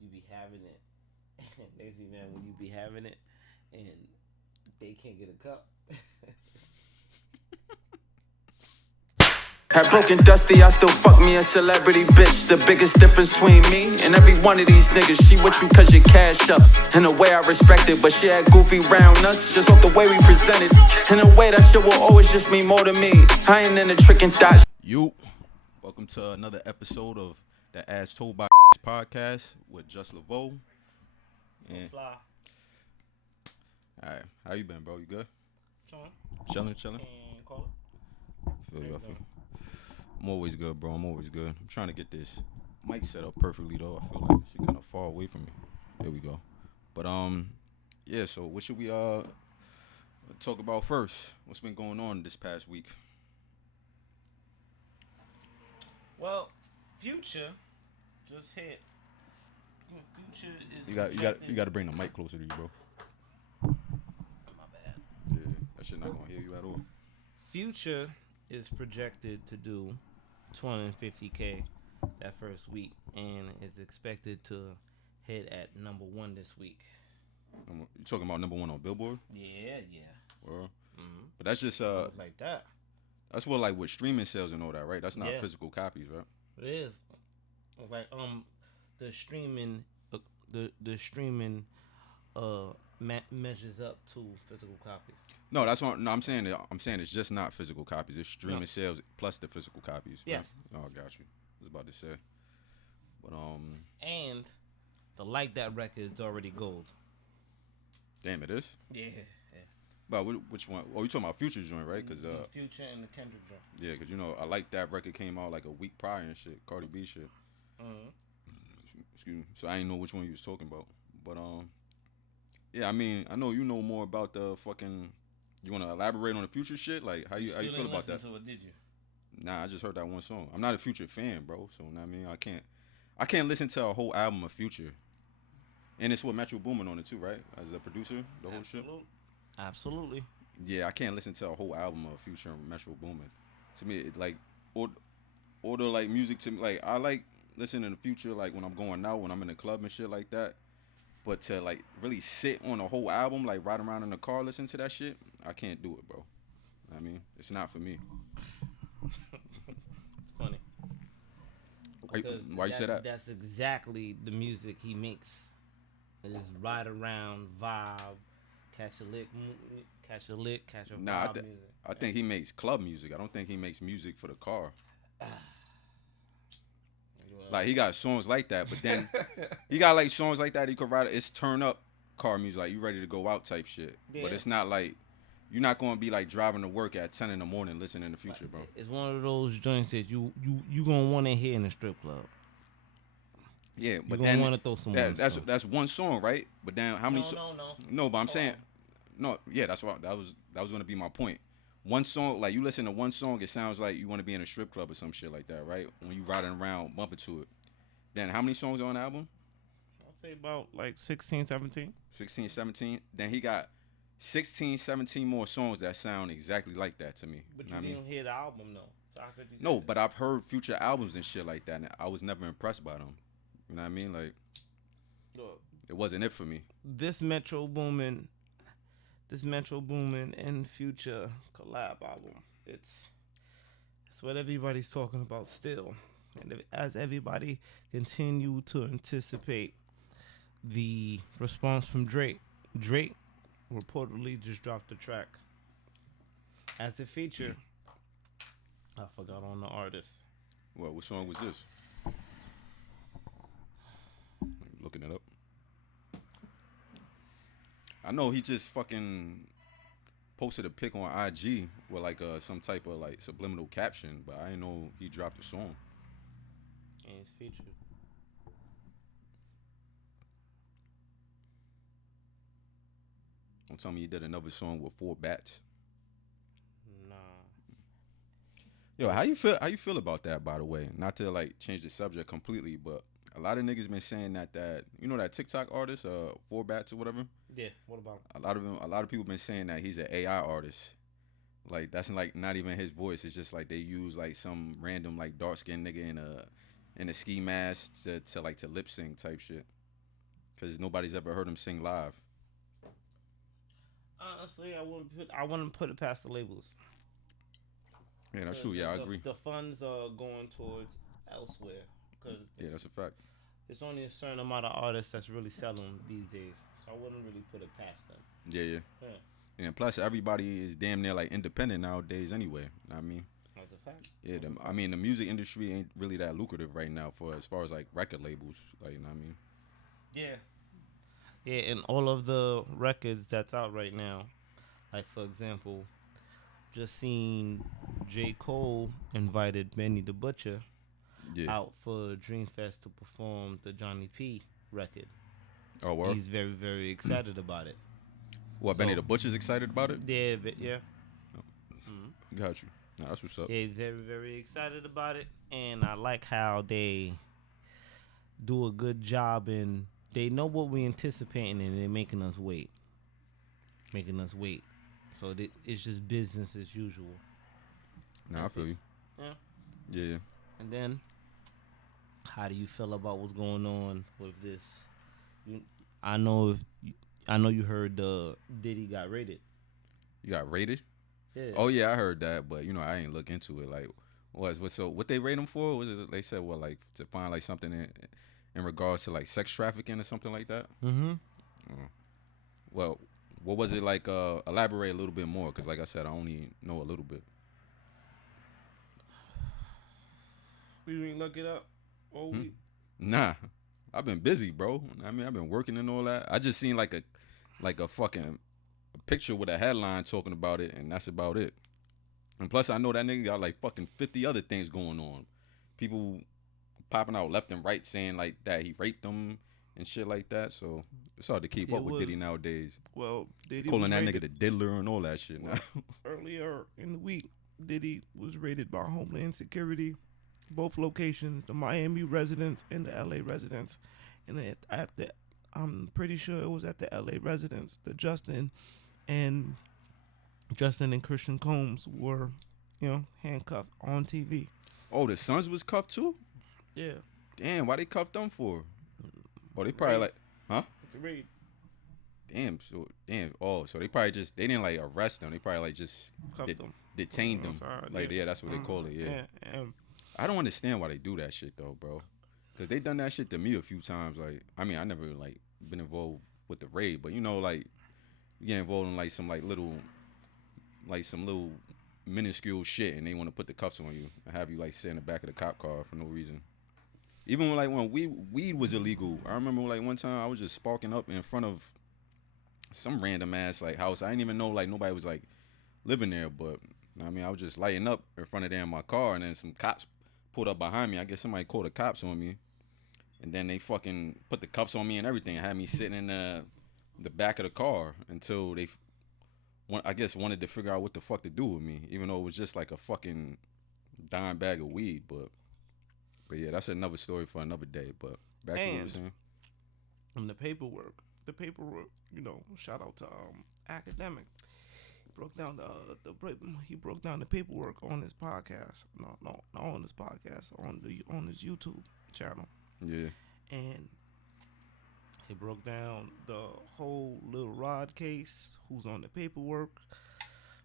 you be having it. Niggas be mad when you be having it, and they can't get a cup. Had broken dusty, I still fuck me a celebrity bitch. The biggest difference between me and every one of these niggas, she with you cause you cash up. In a way I respect it, but she had goofy round nuts just off the way we presented. In a way that shit will always just mean more to me. I ain't in the trick and thought. You, welcome to another episode of the As Told by podcast with Jus Lavo. Fly. Alright, how you been, bro? You good? Chilling. Chilling. And call it. Feel you. I'm always good, bro. I'm always good. I'm trying to get this mic set up perfectly though. I feel like she kind of far away from me. There we go. But yeah. So what should we talk about first? What's been going on this past week? Well, Future just hit. Future is. You got to bring the mic closer to you, bro. My bad. Yeah, that shit not gonna hear you at all. Future is projected to do 250K that first week, and is expected to hit at number one this week. You talking about number one on Billboard? Yeah. Well, Mm-hmm. but that's just Like that. that's what like with streaming sales and all that, right? That's not Yeah. physical copies, right? It is like the streaming measures up to physical copies. No, that's what. No, I'm saying it's just not physical copies. It's streaming sales plus the physical copies. Right? Yes. Oh, I got you. I was about to say, but And the Like That record is already gold. damn, it is. Yeah. But which one? Oh, you talking about Future's joint, right? Because The Future and the Kendrick joint. yeah, because I Like That record came out like a week prior and shit. Cardi B shit. Excuse me. So I didn't know which one you was talking about. But yeah, I mean, I know you know more about the fucking. You want to elaborate on the Future shit? Like how you feel about that? To it, did you? Nah, I just heard that one song. I'm not a Future fan, bro. So I mean, I can't listen to a whole album of Future. And it's with Metro Boomin on it too, right? As the producer, the whole shit. Absolutely. Yeah, I can't listen to a whole album of Future and Metro Boomin. To me, it like order like music to me. Like I like listening to Future like when I'm going out, when I'm in the club and shit like that. But to like really sit on a whole album, like ride around in the car listening to that shit, I can't do it, bro. I mean, it's not for me. It's funny. Why you say that? That's exactly the music he makes. It is ride around, vibe, catch a lick, catch a vibe music. I think he makes club music. I don't think he makes music for the car. Like he got songs like that, but then he got like songs like that he could write. It's turn up car music, like you ready to go out type shit. Yeah. But it's not like you're not gonna be like driving to work at 10 in the morning listening to Future, bro. It's one of those joints that you gonna want to hear in a strip club. Yeah, but you then want to throw some. That's one song, right? But then how many? No, but I'm saying, no, yeah, that's what that was gonna be my point. One song, like you listen to one song, it sounds like you want to be in a strip club or some shit like that, right? When you riding around bumping to it. Then how many songs are on the album? I'll say about like 16, 17. 16, 17. Then he got 16, 17 more songs that sound exactly like that to me. But you didn't hear the album though. So how could you no, but I've heard Future albums and shit like that, and I was never impressed by them. You know what I mean? Like, it wasn't it for me. This Metro Boomin and Future collab album. It's what everybody's talking about still. And as everybody continue to anticipate the response from Drake reportedly just dropped the track as a feature. I forgot on the artist. What song was this? Looking it up. I know he just fucking posted a pic on IG with like some type of like subliminal caption, but I didn't know he dropped a song. And it's featured. Don't tell me he did another song with 4 bats. Nah. Yo, how you feel about that, by the way? Not to like change the subject completely, but a lot of niggas been saying that you know that TikTok artist, 4 bats or whatever. Yeah. What about him? A lot of people been saying that he's an AI artist. Like that's like not even his voice. It's just like they use like some random like dark skinned nigga in a ski mask to lip sync type shit. because nobody's ever heard him sing live. Honestly, I wouldn't put it past the labels. Yeah, that's true. Yeah, I agree. The funds are going towards elsewhere because Yeah, that's a fact. it's only a certain amount of artists that's really selling these days. So I wouldn't really put it past them. Yeah. And plus, everybody is damn near like independent nowadays anyway. You know what I mean? That's a fact. Yeah, I mean, the music industry ain't really that lucrative right now for as far as like record labels. Like, you know what I mean? Yeah. Yeah, and all of the records that's out right now, like for example, just seen J. Cole invited Benny the Butcher out for Dreamfest to perform the Johnny P record. Oh, well. He's very, very excited about it. What, Benny the Butcher's excited about it? Yeah. Got you. Nah, that's what's up. Yeah, very, very excited about it. And I like how they do a good job and they know what we're anticipating and they're making us wait. So it's just business as usual. Nah, I feel you. Yeah. And then, how do you feel about what's going on with this? I know you heard Diddy got raided. You got raided? Yeah. Oh yeah, I heard that, but you know I ain't look into it. Like, what they raid him for? Was it they said like to find like something in regards to like sex trafficking or something like that? Mm-hmm. Well, what was it like? Elaborate a little bit more, because like I said, I only know a little bit. You ain't look it up all week? Nah, I've been busy, bro. I mean, I've been working and all that. I just seen like a fucking picture with a headline talking about it, and that's about it. And plus, I know that nigga got like fucking 50 other things going on. People popping out left and right saying like that he raped them and shit like that. So it's hard to keep up with Diddy nowadays. Well, Diddy calling that nigga the diddler and all that shit. Now. Earlier in the week, Diddy was raided by Homeland Security, both locations, the Miami residence and the LA residence. And I'm pretty sure it was at the LA residence. The Justin and Christian Combs were, handcuffed on TV. Oh, the Sons was cuffed too? Yeah. Damn, why they cuffed them for? Oh, they probably like, huh? It's a raid. Damn. Oh, so they probably they didn't like arrest them. They probably like just detained them. Like, yeah, that's what they call it. Yeah. I don't understand why they do that shit though, bro. Cause they done that shit to me a few times. Like, I mean, I never like been involved with the raid, but like you get involved in like some little minuscule shit, and they want to put the cuffs on you and have you like sit in the back of the cop car for no reason. Even when weed was illegal, I remember like one time I was just sparking up in front of some random ass like house. I didn't even know like nobody was like living there, but I mean I was just lighting up in front of them my car, and then some cops pulled up behind me. I guess somebody called the cops on me, and then they fucking put the cuffs on me and everything. Had me sitting in the back of the car until they I guess wanted to figure out what the fuck to do with me, even though it was just like a fucking dime bag of weed. But yeah, that's another story for another day. But back to what you were saying. And the paperwork, shout out to Academic. He broke down the paperwork on his podcast. No, not on his podcast, on his YouTube channel. Yeah. And he broke down the whole Lil Rod case, who's on the paperwork,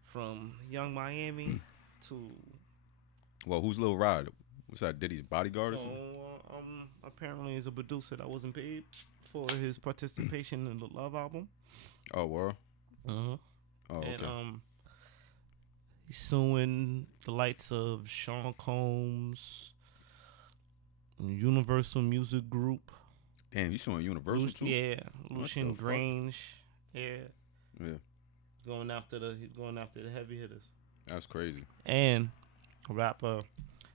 from Young Miami to... Well, who's Lil Rod? What's that, Diddy's bodyguard or something? Apparently he's a producer that wasn't paid for his participation in the Love album. Oh, well. Uh-huh. Oh, okay. And he's suing the likes of Sean Combs, Universal Music Group. Damn, you suing Universal too? Yeah, Lucian Grange. Yeah. Yeah. He's going after the heavy hitters. That's crazy. And rapper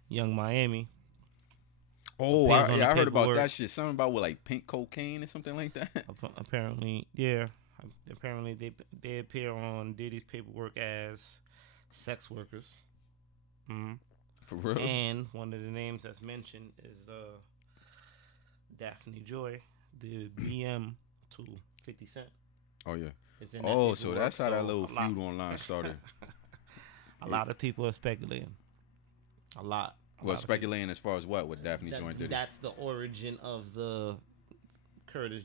Young Miami. Oh, I heard about that shit. Something about with like pink cocaine or something like that. Apparently, yeah. Apparently, they appear on Diddy's paperwork as sex workers. Mm-hmm. For real? And one of the names that's mentioned is Daphne Joy, the BM to 50 Cent. Oh, yeah. Oh, so that's how that little feud online started. A lot of people are speculating. A lot. Well, speculating as far as what Daphne Joy did. That's the origin of the Curtis,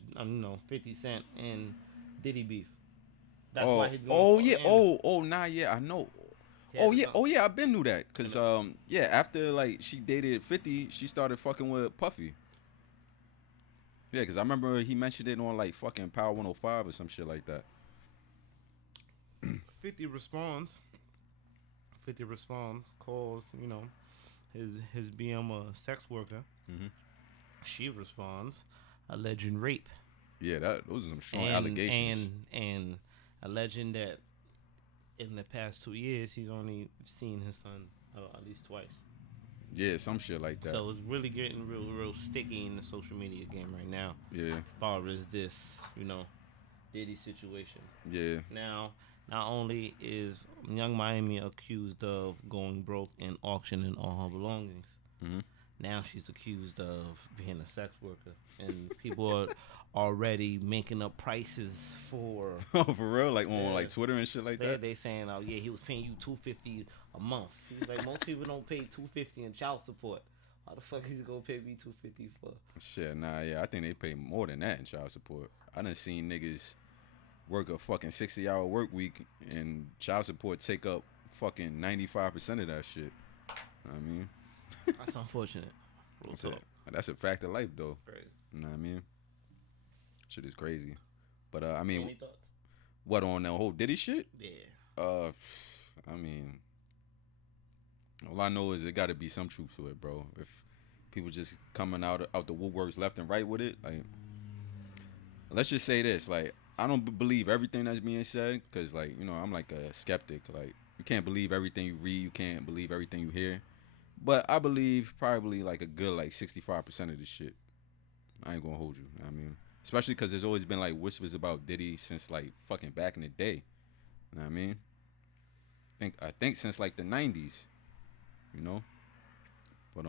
50 Cent and Diddy beef. That's Oh, why he's going. oh for yeah, Andy. nah, yeah, I know. He Oh had to yeah, go. oh yeah, I've been knew that, cause yeah, after like she dated 50, she started fucking with Puffy. Yeah, cause I remember he mentioned it on like fucking Power 105 or some shit like that. 50 responds. 50 responds, calls, his BM a sex worker. Mhm. She responds, alleging rape. Yeah, those are some strong and allegations. and alleging that in the past 2 years he's only seen his son at least twice. Yeah, some shit like that. So it's really getting real sticky in the social media game right now. Yeah, As far as this, Diddy situation. yeah, Now, not only is Young Miami accused of going broke and auctioning all her belongings, mhm. now she's accused of being a sex worker, and people are already making up prices for. Oh, for real, like on Yeah. like Twitter and shit like that. They saying, oh yeah, he was paying you $250 a month. He's like, most people don't pay $250 in child support. How the fuck he's gonna pay me $250 for? Shit, nah, yeah, I think they pay more than that in child support. I done seen niggas work a fucking 60-hour work week and child support take up fucking 95% of that shit. I mean, That's unfortunate. Real talk. that's a fact of life though. Crazy. You know what I mean? Shit is crazy. But I mean, Any thoughts? what on the whole Diddy shit? Yeah. I mean, all I know is there got to be some truth to it, bro. If people just coming out the woodworks left and right with it, like, let's just say this, like, I don't believe everything that's being said, cause like, I'm like a skeptic. Like, you can't believe everything you read, you can't believe everything you hear, but I believe probably like a good like 65% of this shit. I ain't gonna hold you. I mean, especially cause there's always been like whispers about Diddy since like fucking back in the day. You know what I mean? I think since like the 90s. But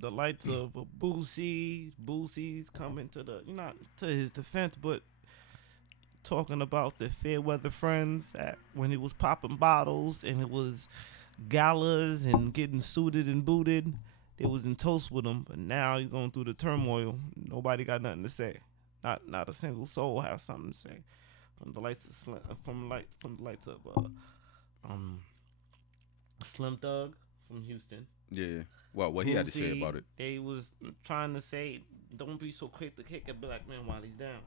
the lights of Boosie's coming to the not to his defense, but talking about the fair weather friends when he was popping bottles and it was galas and getting suited and booted. They was in toast with him, but now he's going through the turmoil. Nobody got nothing to say. Not a single soul has something to say. From the lights of Slim Thug from Houston. yeah. Well, what he had to say about it. They was trying to say, don't be so quick to kick a black man while he's down.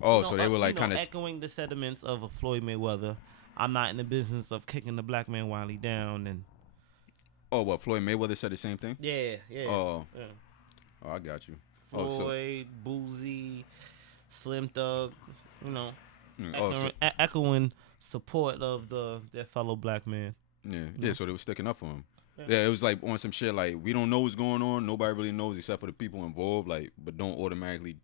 Oh, so they were like kind of echoing the sentiments of a Floyd Mayweather. I'm not in the business of kicking the black man while he's down. And oh, what Floyd Mayweather said the same thing. yeah. Oh, Yeah. oh, I got you. Floyd, Boosie, Slim Thug, So echoing support of their fellow black man. yeah. So they were sticking up for him. Yeah, it was like on some shit like we don't know what's going on. Nobody really knows except for the people involved. Like, but don't automatically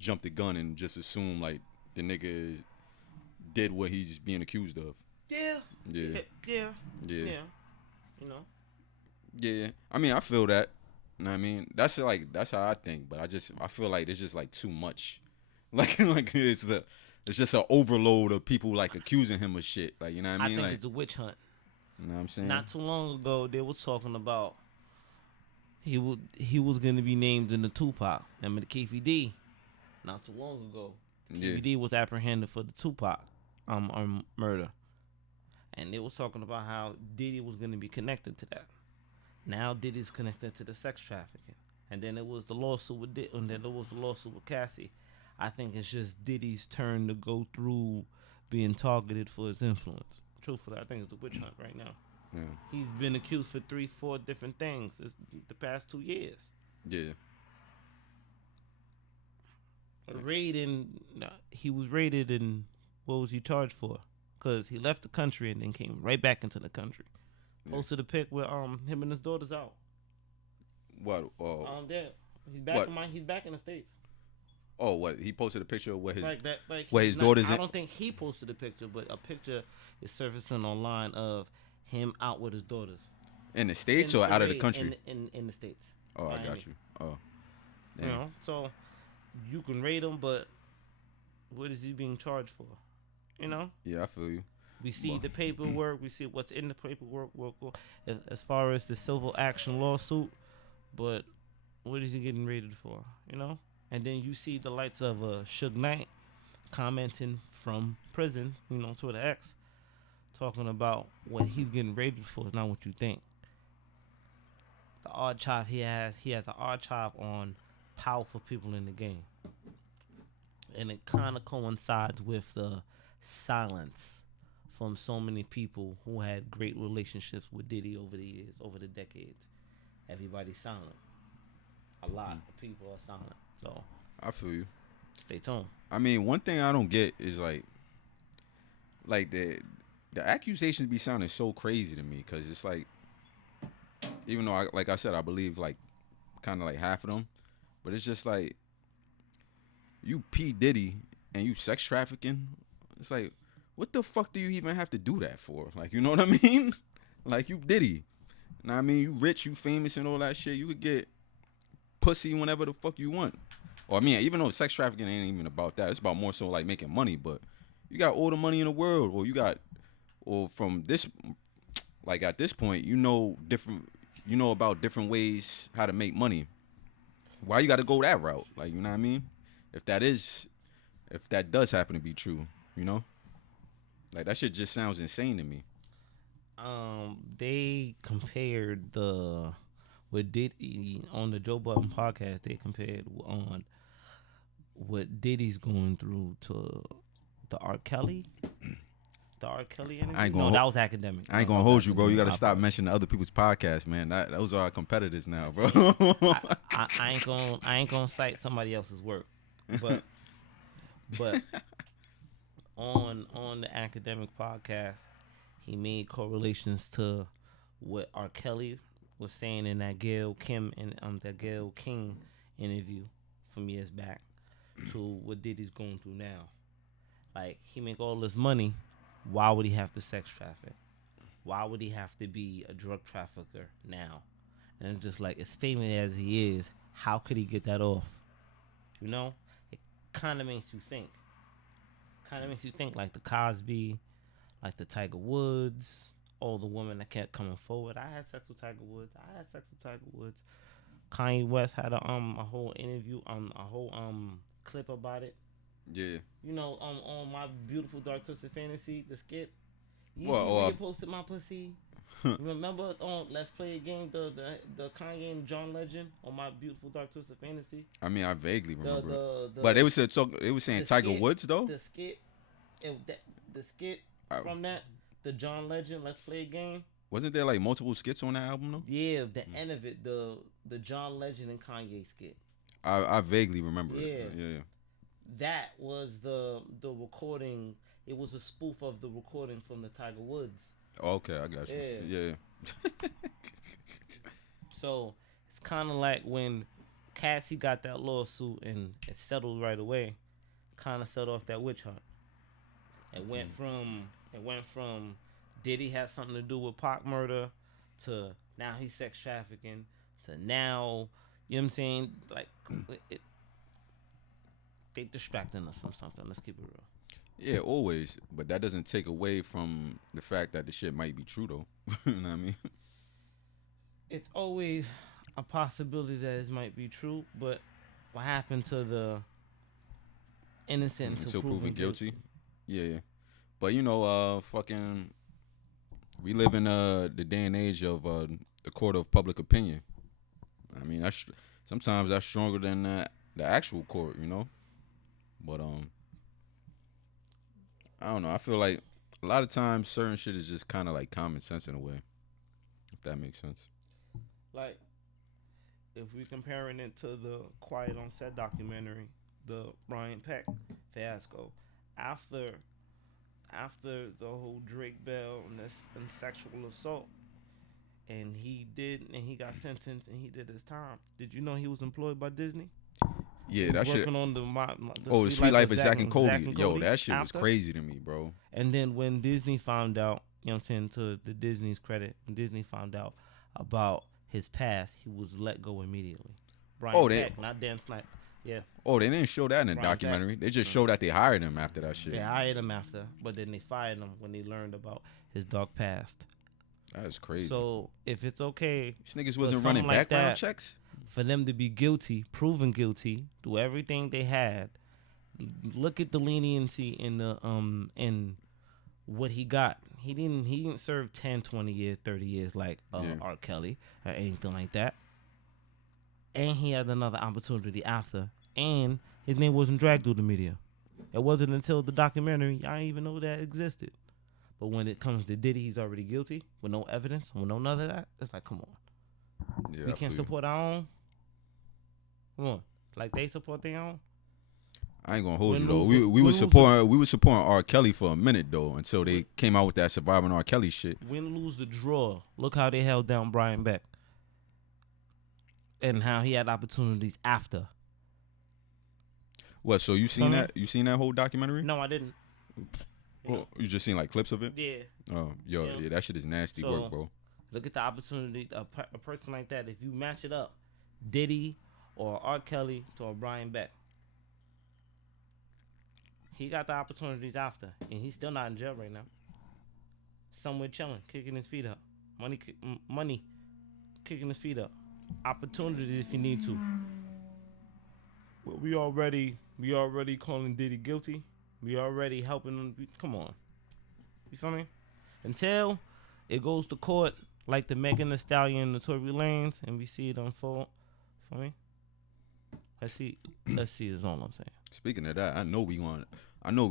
jump the gun and just assume like the nigga did what he's being accused of. Yeah. Yeah. Yeah. I mean, I feel that. You know what I mean? That's how I think. But I feel like it's just like too much. Like it's just an overload of people like accusing him of shit. Like, you know what I mean? I think like, it's a witch hunt. You know what I'm saying? Not too long ago, they were talking about he was gonna be named in the Tupac. Remember the Keefe D? Not too long ago, Keefe D was apprehended for the Tupac murder, and they was talking about how Diddy was gonna be connected to that. Now Diddy's connected to the sex trafficking, and then it was the lawsuit with and then there was the lawsuit with Cassie. I think it's just Diddy's turn to go through being targeted for his influence. Truthfully, I think it's a witch hunt right now. Yeah. He's been accused for 3-4 different things the past 2 years. Yeah. He was raided, and what was he charged for? Because he left the country and then came right back into the country. Posted a pic with him and his daughters out. What? There. He's back. He's back in the States. Oh, what? He posted a picture of what his his daughters. I don't think he posted a picture, but a picture is surfacing online of him out with his daughters. In the States or out of the country? In the States. Oh, I got you. Oh, damn. So you can raid him, but what is he being charged for? Yeah, I feel you. We see the paperwork. We see what's in the paperwork. As far as the civil action lawsuit, but What is he getting rated for? You know? And then you see the lights of Suge Knight commenting from prison, you know, Twitter X, talking about what he's getting rated for is not what you think. The archive he has an archive on powerful people in the game. And it kind of coincides with the silence from so many people who had great relationships with Diddy over the years, over the decades. Everybody's silent. A lot of people are silent. So I feel you. Stay tuned. I mean, one thing I don't get is like the accusations be sounding so crazy to me, because it's like, even though like I said, I believe like kind of like half of them, but it's just like, you P Diddy and you sex trafficking. It's like, what the fuck do you even have to do that for? Like, you know what I mean? Like, you Diddy. Now, I mean, you rich, you famous and all that shit. You could get pussy whenever the fuck you want. Or I mean, even though sex trafficking ain't even about that, it's about more so like making money. But you got all the money in the world, or from this, like at this point, you know about different ways how to make money. Why you got to go that route? Like, you know what I mean? If that does happen to be true, you know, like that shit just sounds insane to me. They compared with Diddy on the Joe Budden podcast. They compared on what Diddy's going through to the R. Kelly. The R. Kelly interview? No, that was academic. I ain't gonna hold you, bro. You gotta stop mentioning other people's podcasts, man. Those are our competitors now, bro. I ain't gonna cite somebody else's work, but on the academic podcast, he made correlations to what R. Kelly was saying in that Gayle King interview from years back to what Diddy's going through now. Like, he make all this money. Why would he have to sex traffic? Why would he have to be a drug trafficker now? And it's just like, as famous as he is, how could he get that off? You know? It kind of makes you think. Like the Cosby, like the Tiger Woods, all the women that kept coming forward. I had sex with Tiger Woods. Kanye West had a whole interview, a whole clip about it. Yeah. You know, on My Beautiful Dark Twisted Fantasy, the skit. You posted my pussy. Remember on Let's Play a Game, the Kanye and John Legend on My Beautiful Dark Twisted Fantasy? I mean, I vaguely remember. But they was saying Tiger Woods though. The skit, from that, the John Legend Let's Play a Game. Wasn't there like multiple skits on that album though? Yeah, the end of it, the John Legend and Kanye skit. I vaguely remember it. Yeah. That was the recording. It was a spoof of the recording from the Tiger Woods. Okay, I got you. Yeah. So it's kind of like when Cassie got that lawsuit and it settled right away. Kind of set off that witch hunt. It went from Diddy had something to do with Pac murder to now he's sex trafficking to now, you know what I'm saying? Like, they distracting us from something. Let's keep it real. Yeah, always. But that doesn't take away from the fact that the shit might be true, though. You know what I mean? It's always a possibility that it might be true, but what happened to the innocent until proven guilty? Yeah. But, you know, fucking, we live in the day and age of the court of public opinion. I mean, sometimes that's stronger than the actual court, you know? But, I don't know. I feel like a lot of times certain shit is just kind of like common sense in a way, if that makes sense. Like, if we comparing it to the Quiet on Set documentary, the Brian Peck fiasco, after the whole Drake Bell and sexual assault, and he got sentenced and he did his time. Did you know he was employed by Disney? Yeah, that shit. On the Sweet Life of Zack and Cody. Yo, that shit was crazy to me, bro. And then when Disney found out, you know what I'm saying, to the Disney's credit, when Disney found out about his past, he was let go immediately. Brian Peck, not Dan Snyder. Yeah. Oh, they didn't show that in the documentary. They just showed that they hired him after that shit. They hired him after, but then they fired him when they learned about his dark past. That's crazy. So if it's okay, these niggas wasn't running background checks. for them to be guilty, proven guilty, do everything they had. Look at the leniency in the in what he got. He didn't serve 10, 20 years, 30 years like R. Kelly or anything like that. And he had another opportunity after. And his name wasn't dragged through the media. It wasn't until the documentary I didn't even know that existed. But when it comes to Diddy, he's already guilty with no evidence, with no none of that. It's like, come on. Yeah, we can't support our own. Come on. Like they support their own. I ain't gonna hold you though. We were supporting R. Kelly for a minute though until they came out with that surviving R. Kelly shit. Win, lose the draw. Look how they held down Brian Beck. And how he had opportunities after. What? So you seen that? You seen that whole documentary? No, I didn't. Oh, you just seen like clips of it? Yeah. Oh, yeah, that shit is nasty work, bro. Look at the opportunity. A person like that, if you match it up, Diddy or R. Kelly to a Brian Beck, he got the opportunities after, and he's still not in jail right now. Somewhere chilling, kicking his feet up. Money, kicking his feet up. Opportunities if you need to. But we already calling Diddy guilty. We already helping him. Come on. You feel me? Until it goes to court like the Megan Thee Stallion and the Tory Lanez and we see it unfold. Feel me? Let's see is all I'm saying. Speaking of that, I know we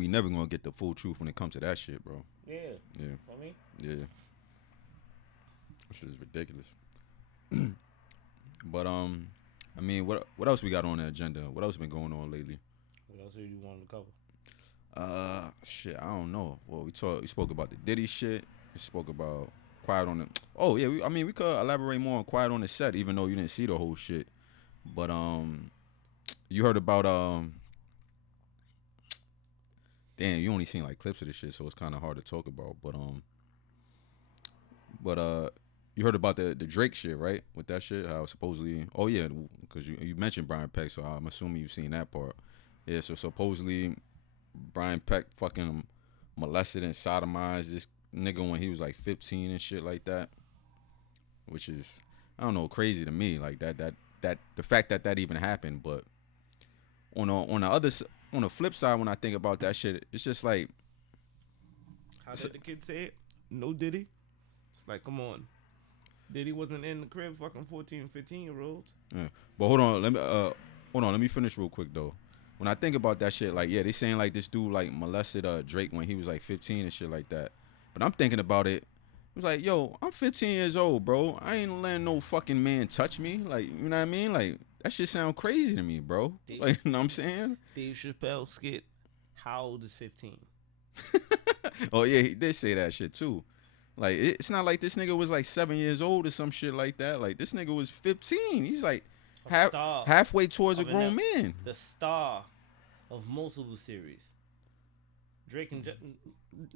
never gonna get the full truth when it comes to that shit, bro. Yeah. Yeah. Feel me? Yeah. That shit is ridiculous. But I mean, what else we got on the agenda? What else been going on lately? What else did you want to cover? Shit, I don't know. Well, we spoke about the Diddy shit. We spoke about Quiet on the. Oh yeah, we could elaborate more on Quiet on the Set, even though you didn't see the whole shit. But you heard about damn, you only seen like clips of this shit, so it's kind of hard to talk about. But you heard about the Drake shit, right? With that shit, how supposedly. Oh yeah, because you mentioned Brian Peck, so I'm assuming you've seen that part. Yeah, so supposedly Brian Peck fucking molested and sodomized this nigga when he was like 15 and shit like that, which is, I don't know, crazy to me. Like that the fact that even happened. But on the flip side, when I think about that shit, it's just like, how did the kid say it? No Diddy. It's like, come on, Diddy wasn't in the crib fucking 14, 15-year-olds. Yeah. But hold on, let me finish real quick though. When I think about that shit, like, yeah, they saying like this dude like molested Drake when he was like 15 and shit like that. But I'm thinking about it. It was like, yo, I'm 15 years old, bro. I ain't letting no fucking man touch me. Like, you know what I mean? Like, that shit sound crazy to me, bro. Like, you know what I'm saying? Dave Chappelle skit, how old is 15? Oh, yeah, he did say that shit, too. Like, it's not like this nigga was like 7 years old or some shit like that. Like, this nigga was 15. He's like halfway towards a grown man. The star of most of the series.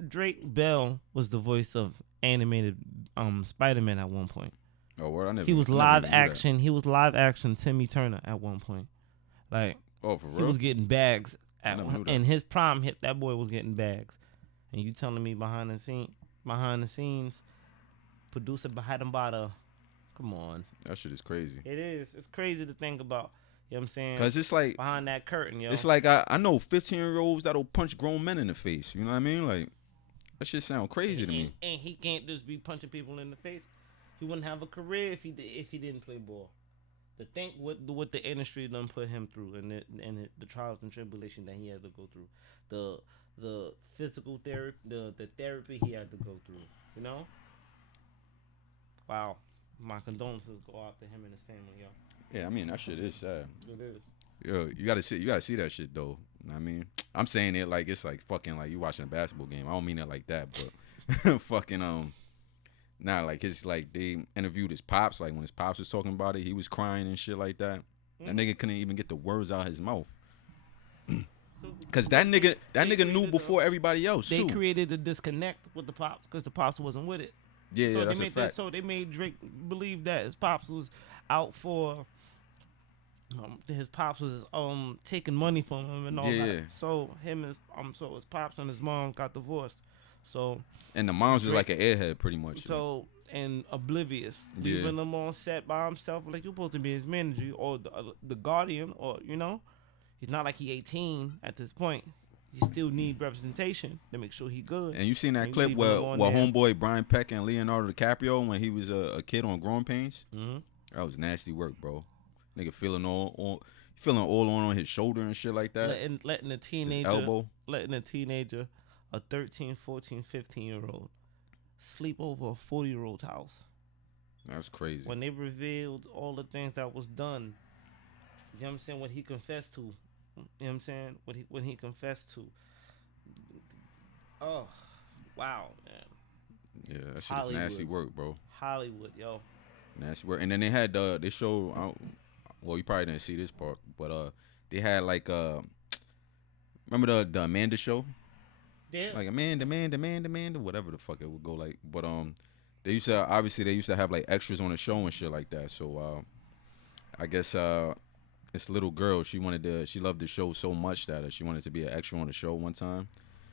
Drake Bell was the voice of animated Spider-Man at one point. Oh, well, he was live action. He was live action Timmy Turner at one point. Like, oh, for real? He was getting bags in his prime. That boy was getting bags. And you telling me behind the scenes, producer behind him by the, come on. That shit is crazy. It is. It's crazy to think about. You know what I'm saying? Because it's like, behind that curtain, yo. It's like, I know 15-year-olds that'll punch grown men in the face. You know what I mean? Like, that shit sound crazy to me. And he can't just be punching people in the face. He wouldn't have a career if he didn't play ball. To think what the industry done put him through and the trials and tribulation that he had to go through. The physical therapy, the therapy he had to go through. You know? Wow. My condolences go out to him and his family, yo. Yeah, I mean, that shit is sad. It is. Yo, you gotta see that shit though. You know what I mean, I'm saying it like it's like fucking like you watching a basketball game. I don't mean it like that, but fucking nah, like it's like they interviewed his pops. Like when his pops was talking about it, he was crying and shit like that. That nigga couldn't even get the words out of his mouth. Cause that nigga knew before everybody else. They too. created a disconnect with the pops because the pops wasn't with it. Yeah, so that's a fact. So they made Drake believe that his pops was out for. His pops was taking money from him and all that. Yeah. So his pops and his mom got divorced. So and the moms was like an airhead pretty much. So and oblivious, Yeah. leaving him on set by himself. Like, you're supposed to be his manager or the guardian, or he's not like he 18 at this point. He still need representation to make sure he good. And you seen that And clip leaving where him on where there. homeboy Brian Peck and Leonardo DiCaprio when he was a kid on Growing Pains? Mm-hmm. That was nasty work, bro. Nigga feeling all on his shoulder and shit like that. Letting a His teenager, elbow. a 13, 14, 15-year-old, sleep over a 40-year-old's house. That's crazy. When they revealed all the things that was done, you know what I'm saying, what he confessed to. You know what I'm saying? When he confessed to. Oh, wow, man. Yeah, that shit Hollywood. is nasty work, bro. Hollywood, yo. Nasty work. And then they had they showed. Well, you probably didn't see this part, but they had like remember the Amanda show? Yeah. Like Amanda, whatever the fuck it would go like. But they used to have like extras on the show and shit like that. So I guess this little girl, she loved the show so much that she wanted to be an extra on the show one time.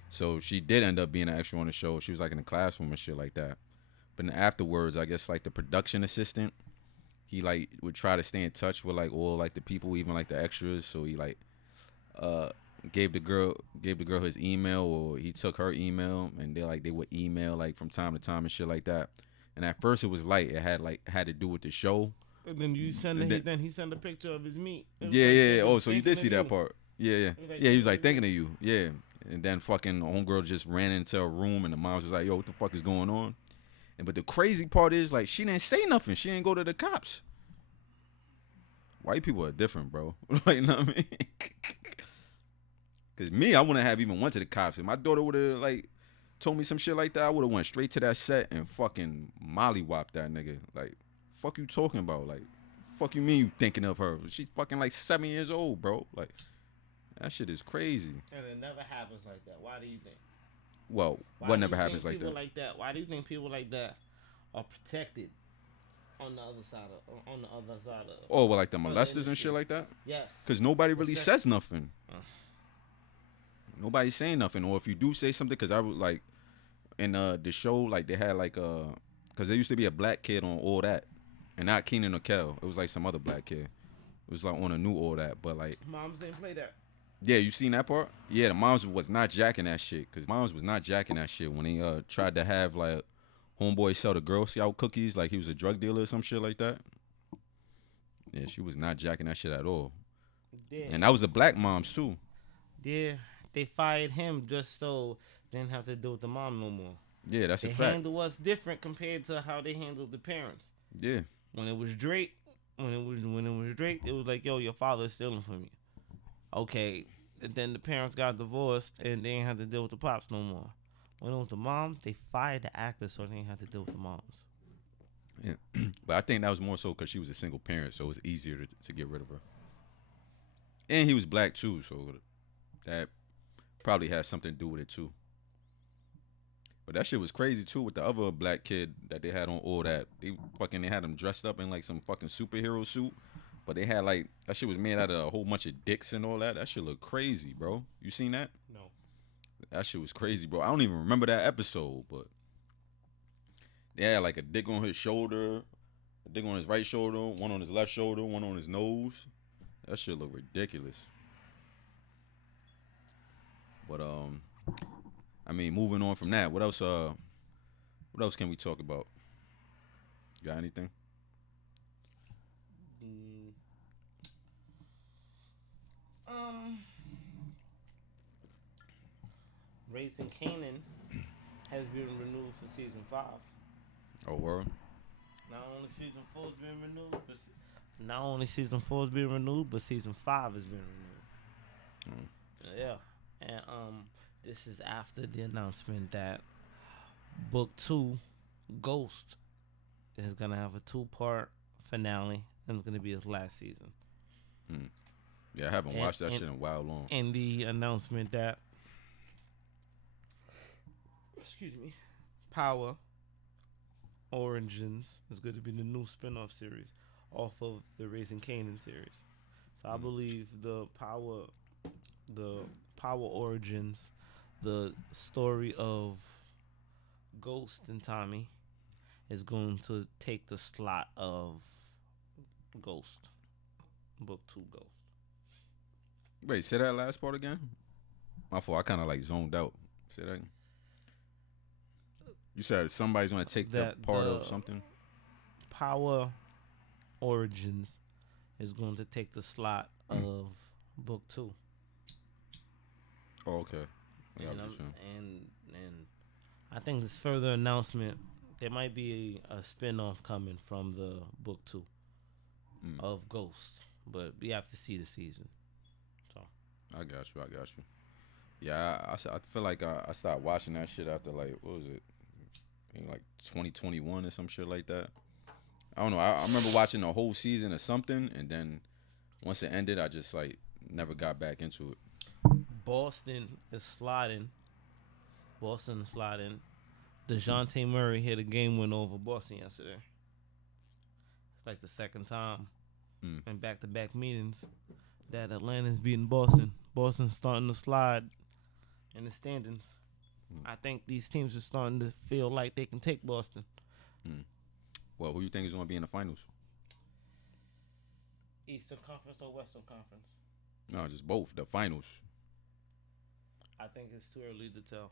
So she did end up being an extra on the show. She was like in the classroom and shit like that. But then afterwards, I guess like the production assistant, he like would try to stay in touch with like all like the people, even like the extras. So he like gave the girl his email, or he took her email, and they would email like from time to time and shit like that. And at first it was light. It had to do with the show. And then you then he sent a picture of his meat. Yeah. Oh, so you did see that part. Yeah. Like, Yeah, he was like thinking of you. Yeah. And then fucking homegirl just ran into a room, and the mom was like, yo, what the fuck is going on? But the crazy part is, like, she didn't say nothing. She didn't go to the cops. White people are different, bro. Like, you know what I mean? Because me, I wouldn't have even went to the cops. If my daughter would have, like, told me some shit like that, I would have went straight to that set and fucking mollywopped that nigga. Like, fuck you talking about? Like, fuck you mean you thinking of her? She's fucking, like, 7 years old, bro. Like, that shit is crazy. And it never happens like that. Why do you think? Well, what never happens like that? Why do you think people like that are protected on the other side of? Oh, well, like the molesters and shit like that? Yes. Because nobody really says nothing. Nobody's saying nothing. Or if you do say something, because I would like in the show, like they had like because there used to be a black kid on All That, and not Keenan or Kel. It was like some other black kid. It was like on a new All That, but like moms didn't play that. Yeah, you seen that part? Yeah, the moms was not jacking that shit. Because moms was not jacking that shit when they tried to have, like, homeboy sell the Girl Scout cookies like he was a drug dealer or some shit like that. Yeah, she was not jacking that shit at all. Yeah. And that was the black moms, too. Yeah, they fired him just so they didn't have to deal with the mom no more. Yeah, that's a fact. They handle us different compared to how they handled the parents. Yeah. When it was Drake, it was like, yo, your father's stealing from you. Okay, and then the parents got divorced and they didn't have to deal with the pops no more. When it was the moms, they fired the actors so they didn't have to deal with the moms. Yeah, but I think that was more so because she was a single parent, so it was easier to get rid of her. And he was black too, so that probably has something to do with it too. But that shit was crazy too with the other black kid that they had on All That. They had him dressed up in like some fucking superhero suit. But they had like, that shit was made out of a whole bunch of dicks and all that. That shit looked crazy, bro. You seen that? No. That shit was crazy, bro. I don't even remember that episode, but they had like a dick on his shoulder, a dick on his right shoulder, one on his left shoulder, one on his nose. That shit looked ridiculous. But I mean, moving on from that, what else can we talk about? You got anything? Raising Kanan has been renewed for season 5. Oh, word. Not only season 4 has been renewed, but season 5 has been renewed. Yeah, and this is after the announcement that book 2, Ghost, is gonna have a 2-part finale, and it's gonna be his last season. Yeah, I haven't watched that shit in a while long. And the announcement that, Power Origins is going to be the new spin-off series off of the Raising Kanan series. So I believe the Power Origins, the story of Ghost and Tommy, is going to take the slot of Ghost. Book 2 Ghost. Wait, say that last part again. My fault. I kind of like zoned out. Say that again. You said somebody's gonna take that part of something. Power Origins is going to take the slot of Book 2. Oh, okay. And I think this further announcement, there might be a spin-off coming from the Book 2 of Ghost, but we have to see the season. So I got you. Yeah, I feel like I started watching that shit after like, what was it? I think like 2021 or some shit like that. I don't know. I remember watching the whole season or something, and then once it ended, I just like never got back into it. Boston is sliding. DeJounte Murray hit a game win over Boston yesterday. It's like the second time in back-to-back meetings that Atlanta's beating Boston. Boston's starting to slide in the standings. I think these teams are starting to feel like they can take Boston. Well, who you think is going to be in the finals? Eastern Conference or Western Conference? No, just both. The finals. I think it's too early to tell.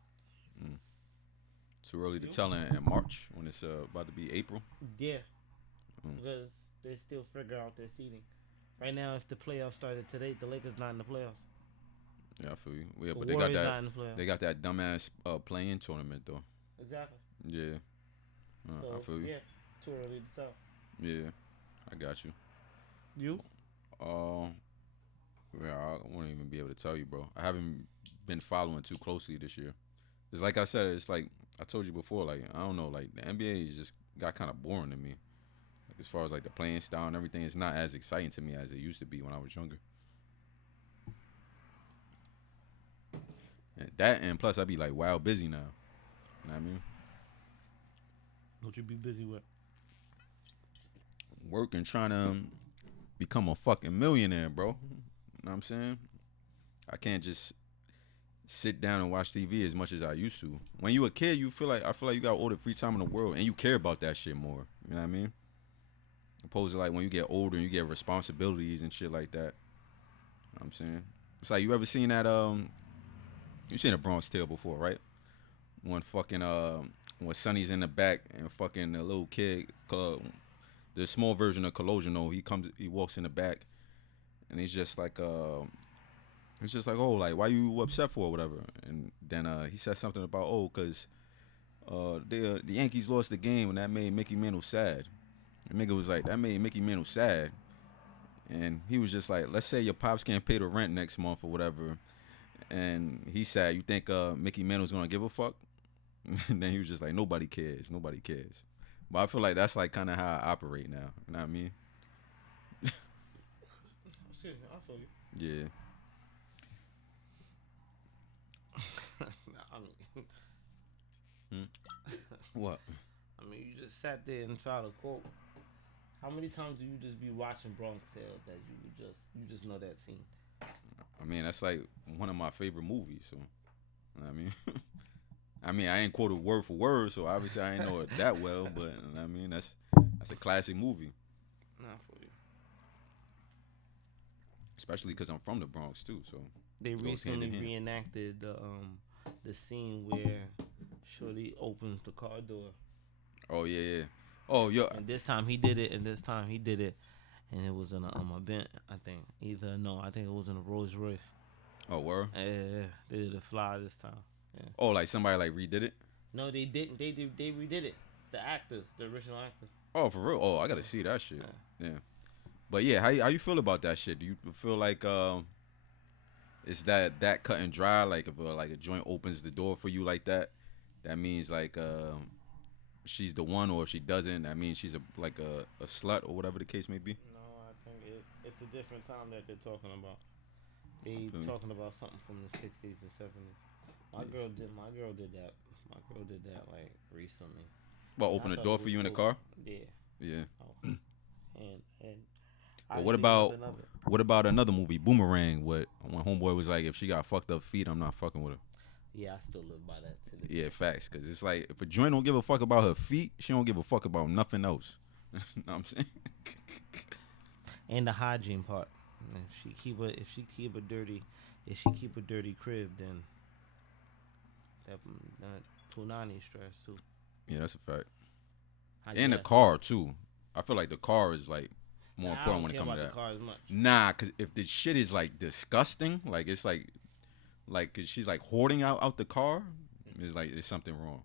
Too early to tell in March when it's about to be April. Yeah, because they still figure out their seeding. Right now, if the playoffs started today, the Lakers not in the playoffs. Yeah, I feel you. Yeah, The but Warriors they got that dumbass play-in tournament though. Exactly. Yeah, So, I feel you. Yeah, too early to tell. Yeah, I got you. You? Yeah, I won't even be able to tell you, bro. I haven't been following too closely this year. It's like I said, it's like I told you before, like I don't know, like the NBA just got kind of boring to me. Like as far as like the playing style and everything, it's not as exciting to me as it used to be when I was younger. And that and plus I be like wild busy now. You know what I mean? What you be busy with? Working, trying to become a fucking millionaire, bro. You know what I'm saying? I can't just sit down and watch TV as much as I used to. When you a kid, I feel like you got all the free time in the world and you care about that shit more. You know what I mean? Opposed to like when you get older and you get responsibilities and shit like that. You know what I'm saying? It's like, you ever seen that you seen a Bronx Tale before, right? When fucking when Sonny's in the back and fucking the little kid, the small version of Colosimo, he walks in the back and he's just like oh, like, why you upset for or whatever? And then he said something about, cause the Yankees lost the game and that made Mickey Mantle sad. And nigga was like, that made Mickey Mantle sad. And he was just like, let's say your pops can't pay the rent next month or whatever. And he said, you think Mickey Mantle's gonna give a fuck? And then he was just like, nobody cares. But I feel like that's like kind of how I operate now. You know what I mean? Excuse me, I feel you. Yeah. I mean, What? I mean, you just sat there and tried to quote. How many times do you just be watching Bronx Tale that you just know that scene? I mean, that's like one of my favorite movies. So, you know what I mean, I mean, I ain't quoted word for word, so obviously I ain't know it that well. But you know I mean, that's a classic movie. Nah, for you. Especially because I'm from the Bronx too. So they recently reenacted the scene where Shorty opens the car door. Oh yeah. Oh yeah. And this time he did it, and and it was in a Bent, I think. I think it was in a Rolls Royce. Oh, word? Yeah, they did a fly this time. Yeah. Oh, like somebody like redid it? No, they didn't. They redid it. The original actors. Oh, for real? Oh, I gotta see that shit. Yeah. But yeah, how you feel about that shit? Do you feel like is that cut and dry? Like if like a joint opens the door for you like that means like she's the one, or if she doesn't, that means she's a slut or whatever the case may be. No, I think it's a different time that they're talking about. They talking about something from the 60s and 70s. My girl did that. My girl did that like recently. Well, open the door for you in the car? Yeah. Yeah. Oh. and well, what about another movie, Boomerang? When Homeboy was like, if she got fucked up feet, I'm not fucking with her. Yeah, I still live by that to this Yeah, facts. Cause it's like if a joint don't give a fuck about her feet, she don't give a fuck about nothing else. You know what I'm saying? And the hygiene part. If she keep a dirty crib, then that punani stress too. Yeah, that's a fact. How you And the got- car too. I feel like the car is like more I important don't when it care comes to about that. the car as much. Nah, cause if the shit is like disgusting, like it's like cause she's like hoarding out the car, it's like there's something wrong.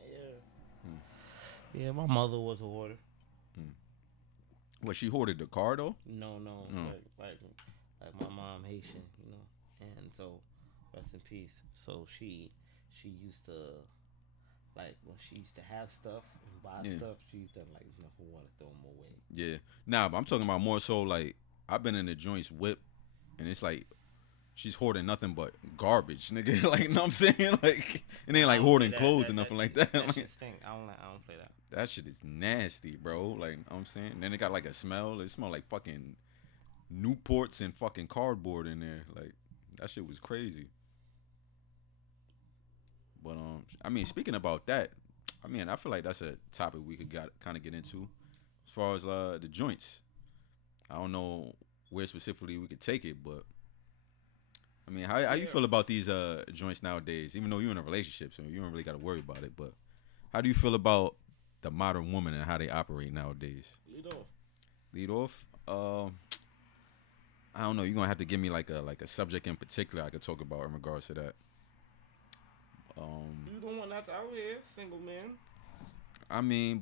Yeah. Yeah, my mother was a hoarder. Well, she hoarded the car though. No, Mm. like my mom Haitian, you know, and so rest in peace. So she used to like when she used to have stuff and buy Yeah. stuff, she used to like nothing want to throw them away. Yeah. Nah, but I'm talking about more so like I've been in the joints whip, and it's like she's hoarding nothing but garbage, nigga. Like, you know what I'm saying? Like, it ain't like hoarding clothes or nothing like that. That Like, shit stink. I don't play that. that shit is nasty, bro. Like, you know what I'm saying? And then it got like a smell. It smelled like fucking Newports and fucking cardboard in there. Like, that shit was crazy. But I mean, speaking about that, I mean, I feel like that's a topic we could kind of get into as far as the joints. I don't know where specifically we could take it, but I mean, how you feel about these joints nowadays? Even though you're in a relationship, so you don't really got to worry about it. But how do you feel about the modern woman and how they operate nowadays? Lead off. I don't know. You're gonna have to give me like a subject in particular I could talk about in regards to that. You the one that's out here, single man. I mean,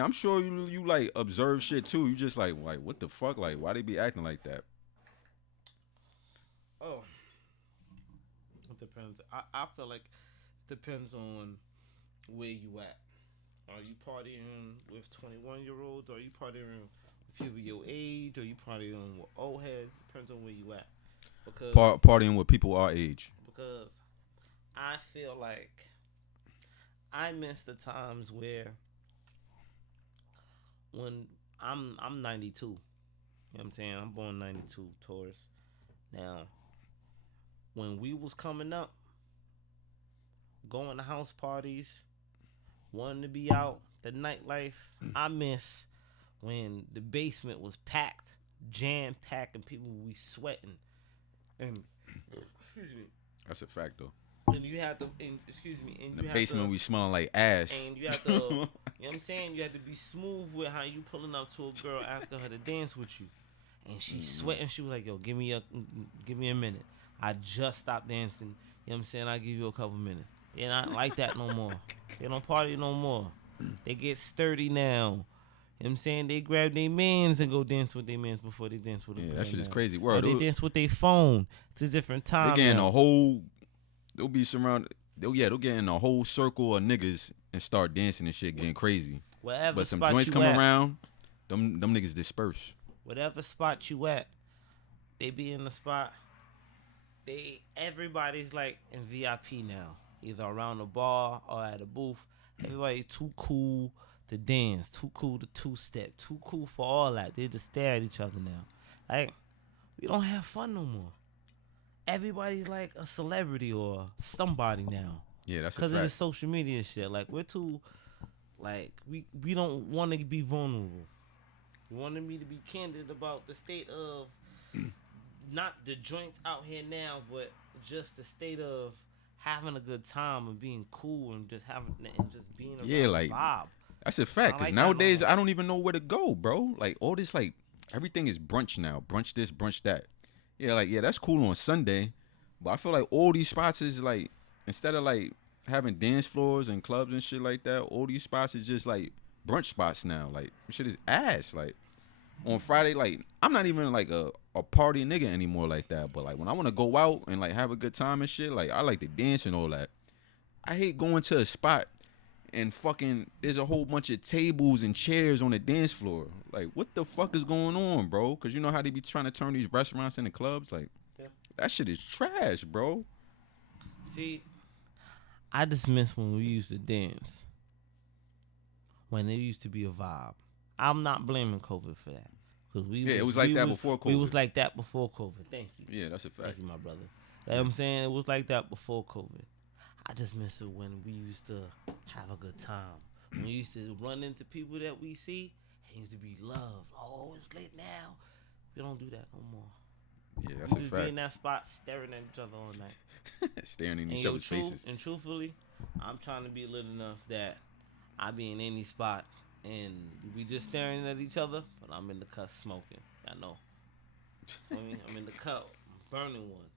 I'm sure you like observe shit too. You just like what the fuck? Like, why they be acting like that? Oh, it depends. I feel like it depends on where you at. Are you partying with 21-year-olds? Are you partying with people your age? Are you partying with old heads? Depends on where you at. Because Partying with people our age. because I feel like I miss the times where when I'm 92. You know what I'm saying? I'm born 92, Taurus. Now, when we was coming up, going to house parties, wanting to be out, the nightlife, I miss when the basement was packed, jam-packed, and people would be sweating. And, excuse me. That's a fact though. And you had to, and In the you basement, had we smelling like ass. and you have to, you know what I'm saying? You have to be smooth with how you pulling up to a girl, asking her to dance with you. And she's sweating. She was like, yo, give me a minute. I just stopped dancing. You know what I'm saying? I'll give you a couple minutes. They're not like that no more. They don't party no more. They get sturdy now. You know what I'm saying? They grab their mans and go dance with their mans before they dance with a Yeah, man that shit is now. crazy. Or Word, they dance with their phone. It's a different time. they getting now. a whole. They'll be surrounded. They'll get in a whole circle of niggas and start dancing and shit, getting crazy. Wherever But some spot joints you come at, around, them niggas disperse. whatever spot you at, they be in the spot. Everybody's like in VIP now, either around the bar or at a booth. Everybody too cool to dance, too cool to two-step, too cool for all that. They just stare at each other now. Like, we don't have fun no more. Everybody's like a celebrity or somebody now. Yeah, that's a Because of this fact. social media shit. Like, we're too, like, we don't want to be vulnerable. We wanted me to be candid about the state of not the joints out here now, but just the state of having a good time and being cool and just being around Yeah, like, the vibe. That's a fact. I Cause like that no nowadays more. I don't even know where to go, bro. Like all this, like everything is brunch now. Brunch this, brunch that. Yeah, like that's cool on Sunday, but I feel like all these spots is like instead of like having dance floors and clubs and shit like that, all these spots is just like brunch spots now. Like shit is ass. Like on Friday, like I'm not even like a party nigga anymore like that. But like when I want to go out and like have a good time and shit, like I like to dance and all that. I hate going to a spot and fucking there's a whole bunch of tables and chairs on the dance floor. Like what the fuck is going on, bro? Cause you know how they be trying to turn these restaurants into clubs. Like Yeah. that shit is trash, bro. See, I just miss when we used to dance. When there used to be a vibe. I'm not blaming COVID for that. Cause Yeah, it was like that before We COVID. was like that before COVID. Thank you. Yeah, that's a fact. Thank you, my brother. You know what I'm saying? It was like that before COVID. I just miss it when we used to have a good time. When we used to run into people that we see, it used to be love. Oh, it's lit now. We don't do that no more. Yeah, that's We a just be fact. in that spot staring at each other all night. Staring in And each yo, other's faces. and truthfully, I'm trying to be lit enough that I be in any spot and we just staring at each other, but I'm in the cut smoking. I know. I mean, I'm in the cut burning one.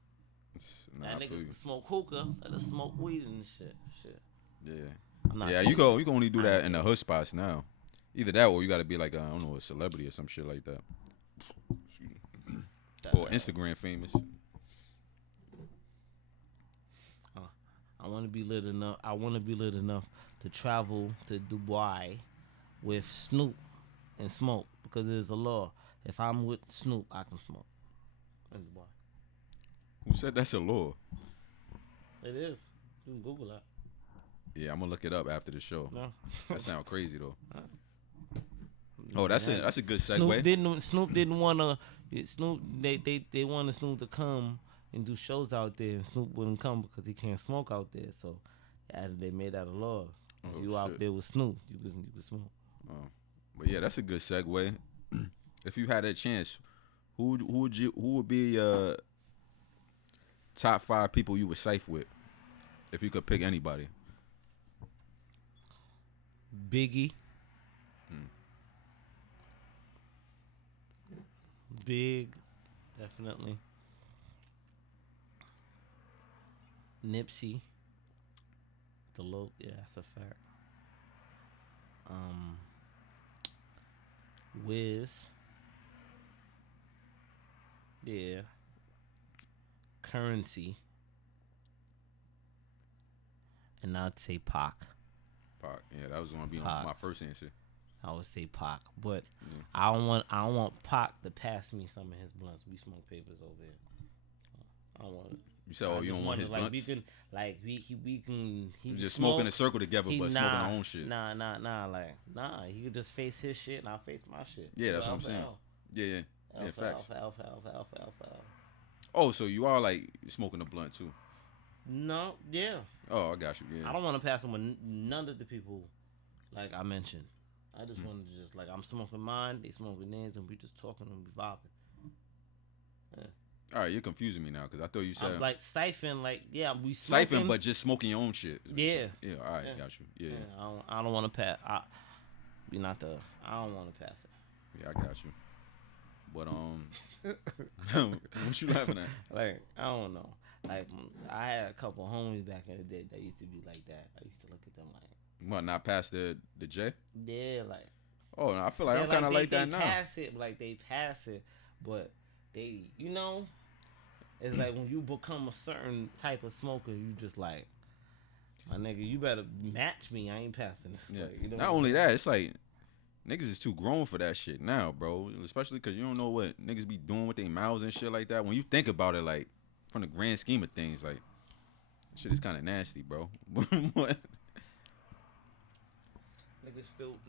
Nah, That I feel niggas you. can smoke hookah, let us smoke weed and shit. Yeah. I'm not Yeah, you can only do that in the hood spots now. Either that or you got to be like I don't know, a celebrity or some shit like that. Or Instagram famous. I want to be lit enough. I want to be lit enough to travel to Dubai with Snoop and smoke because there's a law. If I'm with Snoop, I can smoke in Dubai. Who said that's a law? It is. You can Google that. Yeah, I'm gonna look it up after the show. No. That sounds crazy though. Oh, that's a good segue. Snoop didn't want to. Snoop they wanted Snoop to come and do shows out there, and Snoop wouldn't come because he can't smoke out there. So, they made that a law. If you out there with Snoop, you could smoke. Oh. But yeah, that's a good segue. If you had a chance, who would be your top 5 people you would cypher with? If you could pick anybody. Biggie. Big, definitely. Nipsey. Yeah, that's a fact. Wiz. Yeah. Currency. And I'd say Pac. Pac. Yeah, that was gonna be Pac. my first answer. I would say Pac, but I don't want Pac to pass me some of his blunts. We smoke papers over here. I don't want it. You said, oh, you don't want his like blunts? We can. He just smoke in a circle together, but smoking our own shit. Nah. He could just face his shit and I face my shit. Yeah, that's what I'm saying. Yeah. Facts. Alpha. Oh, so you are like smoking a blunt too? No, yeah. Oh, I got you. Yeah. I don't want to pass him with none of the people like I mentioned. I just wanted to just like I'm smoking mine, they smoking theirs, and we just talking and we vibing. Yeah. All right, you're confusing me now because I thought you said I'm like siphon, like we smoking, siphon, but just smoking your own shit. Yeah. Yeah. All right, got you. Yeah. I don't want to pass. I don't want to pass it. Yeah, I got you. But what you laughing at? Like I don't know. Like I had a couple homies back in the day that used to be like that. I used to look at them like. What, not past the J? Yeah, like. Oh, I feel like I'm kind of like that now. They pass it, but they, it's like when you become a certain type of smoker, you just like, my nigga, you better match me. I ain't passing this. Yeah. Like, Not only that, it's like niggas is too grown for that shit now, bro. Especially because you don't know what niggas be doing with their mouths and shit like that. When you think about it, like from the grand scheme of things, like shit is kind of nasty, bro. What?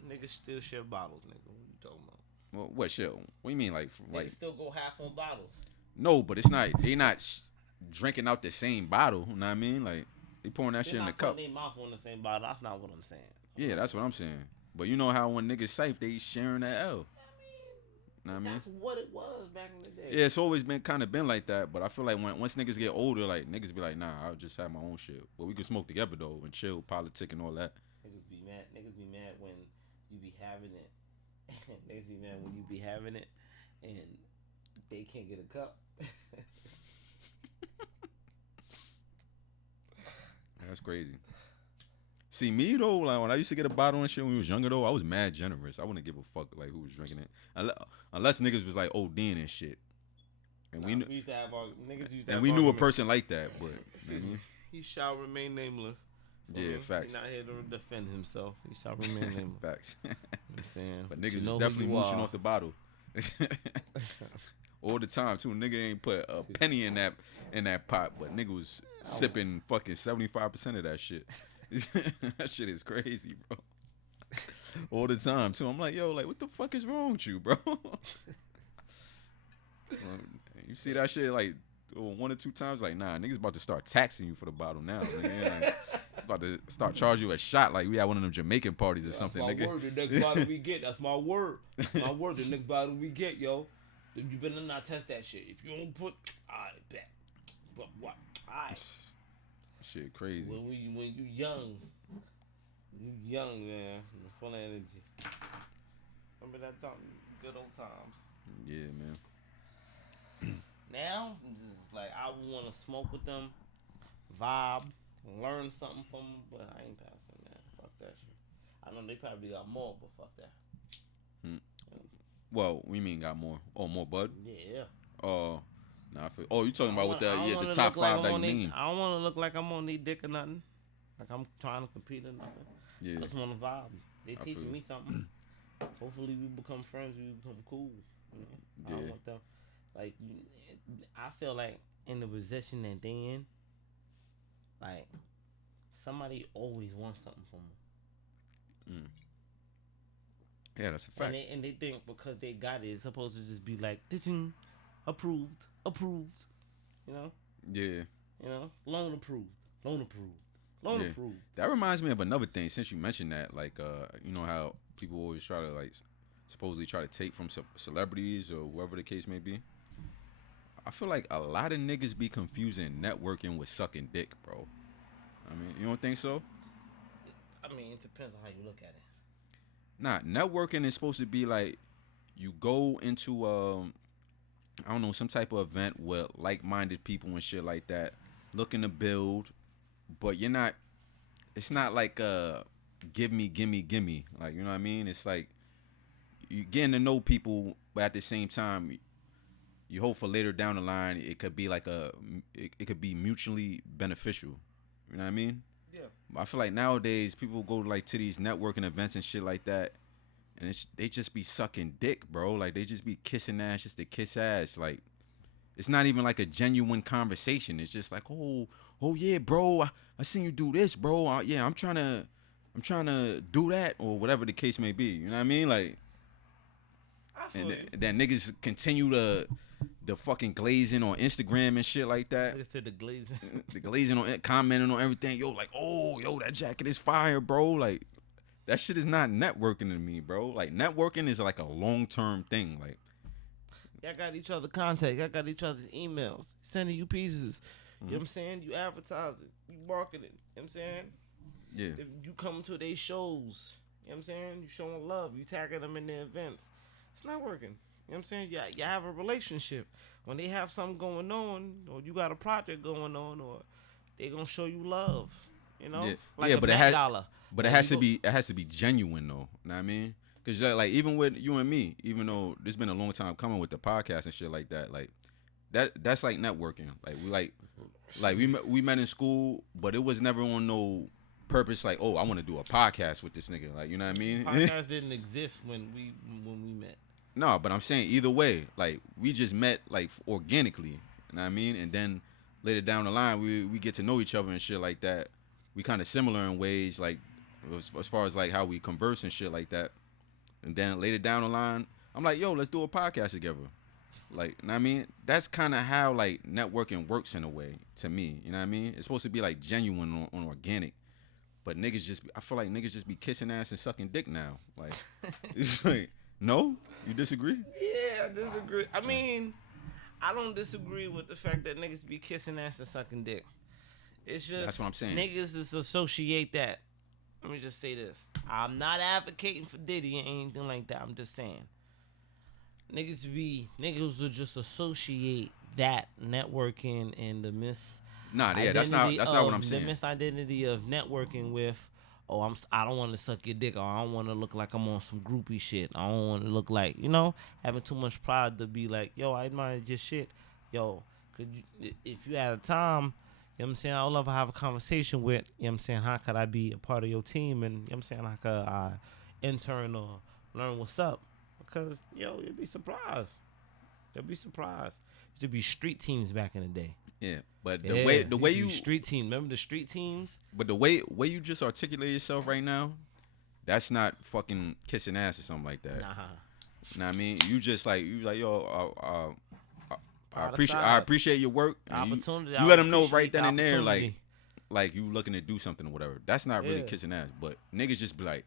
Niggas still share bottles, nigga. What you talking about? Well, what shit? What do you mean, like Niggas still go half on bottles. No, but it's not. They not drinking out the same bottle. You know what I mean? Like they pouring that shit in the cup. They mouth on the same bottle. That's not what I'm saying. Yeah, that's what I'm saying. But you know how when niggas safe, they sharing that L. Know what I mean? That's what it was back in the day. Yeah, it's always been like that. But I feel like once niggas get older, like niggas be like, nah, I'll just have my own shit. But we can smoke together though and chill, politic and all that. Niggas be mad when you be having it. Niggas be mad when you be having it and they can't get a cup. That's crazy. See me though, like when I used to get a bottle and shit when we was younger though, I was mad generous. I wouldn't give a fuck like who was drinking it, unless niggas was like ODing and shit. And we knew, we used to have our niggas used to and have we knew a arguments. person like that. But you know what I mean? He shall remain nameless. Yeah, facts. He's not here to defend himself. He shall remain nameless. Facts. You know what I'm saying, But niggas you know is definitely who you mooching are. off the bottle. All the time too. Nigga ain't put a penny in that pot, but nigga was sipping fucking 75% of that shit. That shit is crazy, bro. All the time too. I'm like, yo, like what the fuck is wrong with you, bro? You see that shit like or 1 or 2 times, like, nah, niggas about to start taxing you for the bottle now, nigga. Like, it's about to start charging you a shot like we had one of them Jamaican parties or something, that's my nigga. word. The next bottle we get, that's my word. My word. The next bottle we get, yo, you better not test that shit. If you don't put, I bet. But what? Shit, crazy. When you young, man, full of energy. Remember that time, good old times. Yeah, man. Now, I'm just like, I want to smoke with them, vibe, learn something from them, but I ain't passing that. Fuck that shit. I know they probably got more, but fuck that. Well, we mean got more? Oh, more bud? Yeah. Nah, I feel. Oh, you talking about with the top 5 that you mean? I don't want to look like I'm on their dick or nothing. Like I'm trying to compete or nothing. Yeah. I just want to vibe. They teaching me something. Hopefully we become friends. We become cool. You know? I don't want them. Like, I feel like in the position that they in, like, somebody always wants something from them. Yeah, that's a fact. And they think because they got it, it's supposed to just be like, approved. You know? Yeah. You know? Loan approved. Approved. That reminds me of another thing. Since you mentioned that, like, you know how people always try to, like, supposedly try to take from celebrities or whoever the case may be. I feel like a lot of niggas be confusing networking with sucking dick, bro. I mean, you don't think so? I mean, it depends on how you look at it. Nah, networking is supposed to be like you go into I don't know, some type of event with like-minded people and shit like that, looking to build, but you're not. It's not like gimme. Like, you know what I mean? It's like you getting to know people, but at the same time, you hope for later down the line it could be like it could be mutually beneficial. You know what I mean? Yeah. I feel like nowadays people go like to these networking events and shit like that, and they just be sucking dick, bro. Like they just be kissing ass just to kiss ass. Like it's not even like a genuine conversation. It's just like, oh yeah, bro. I seen you do this, bro. Yeah, I'm trying to do that or whatever the case may be. You know what I mean? Like, and then niggas continue the fucking glazing on Instagram and shit like that. I said the glazing. The glazing on commenting on everything. Yo, like, oh, yo, that jacket is fire, bro. Like, that shit is not networking to me, bro. Like, networking is like a long-term thing. Like, y'all got each other contact. Y'all got each other's emails. Sending you pieces. You know what I'm saying? You advertise it. You market it. You know what I'm saying? yeah. If you come to their shows. You know what I'm saying? You showing love. You tagging them in their events. It's not working. You know what I'm saying? You have a relationship. When they have something going on, or you got a project going on, or they gonna show you love. You know? Yeah, like yeah, a but Met it has to be genuine though. You know what I mean? Cause like even with you and me, even though it's been a long time coming with the podcast and shit like that, like that's like networking. Like we met in school, but it was never on no purpose. Like, oh, I want to do a podcast with this nigga. Like, you know what I mean? Podcasts didn't exist when we met. No, but I'm saying either way, like we just met like organically, you know what I mean? And then later down the line, we get to know each other and shit like that. We kind of similar in ways, like as far as like how we converse and shit like that. And then later down the line, I'm like, yo, let's do a podcast together. Like, you know what I mean? That's kind of how like networking works in a way to me. You know what I mean? It's supposed to be like genuine on organic. But I feel like niggas just be kissing ass and sucking dick now. Like, it's like, no? You disagree? Yeah, I disagree. I mean, I don't disagree with the fact that niggas be kissing ass and sucking dick. It's just that's what I'm saying. Niggas just associate that. Let me just say this. I'm not advocating for Diddy and anything like that. I'm just saying. Niggas will just associate that networking and the that's not what I'm saying. The misidentity of networking with, I don't want to suck your dick, or I don't want to look like I'm on some groupie shit. I don't want to look like, having too much pride to be like, yo, I admire your shit. Yo, if you had a time, you know what I'm saying, I would love to have a conversation with, you know what I'm saying, how could I be a part of your team, and you know what I'm saying, how could I intern or learn what's up? Because, you'd be surprised. They'll be surprised. Used to be street teams back in the day. Yeah, but the way you street team, remember the street teams? But the way you just articulate yourself right now, that's not fucking kissing ass or something like that. Nah. You know what I mean? You just like yo, I appreciate your work. Opportunity. You let them know right then and there, like you looking to do something or whatever. That's not really kissing ass, but niggas just be like,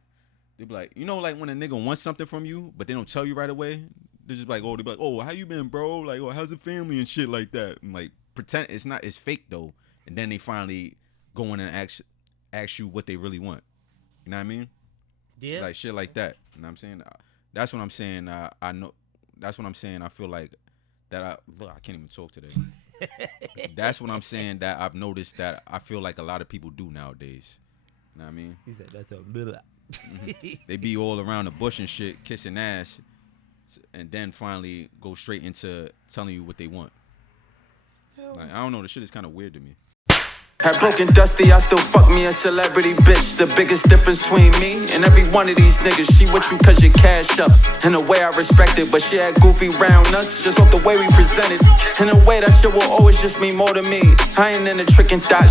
they be like, you know, like when a nigga wants something from you, but they don't tell you right away. They just like, oh, how you been, bro? Like, oh, how's the family and shit like that. And like pretend it's fake though, and then they finally go in and ask you what they really want. You know what I mean? Yeah. Like shit like that. You know what I'm saying? That's what I'm saying. I know. That's what I'm saying. I feel like that. I can't even talk today. That's what I'm saying. That I've noticed that I feel like a lot of people do nowadays. You know what I mean? He said that's a middle. They be all around the bush and shit, kissing ass, and then finally go straight into telling you what they want. Like, I don't know. The shit is kind of weird to me. Had broken Dusty, I still fuck me a celebrity bitch. The biggest difference between me and every one of these niggas, she with you cause you cash up. In a way I respect it, but she had goofy round nuts just off the way we presented. In a way that shit will always just mean more to me. I ain't in the trick and thought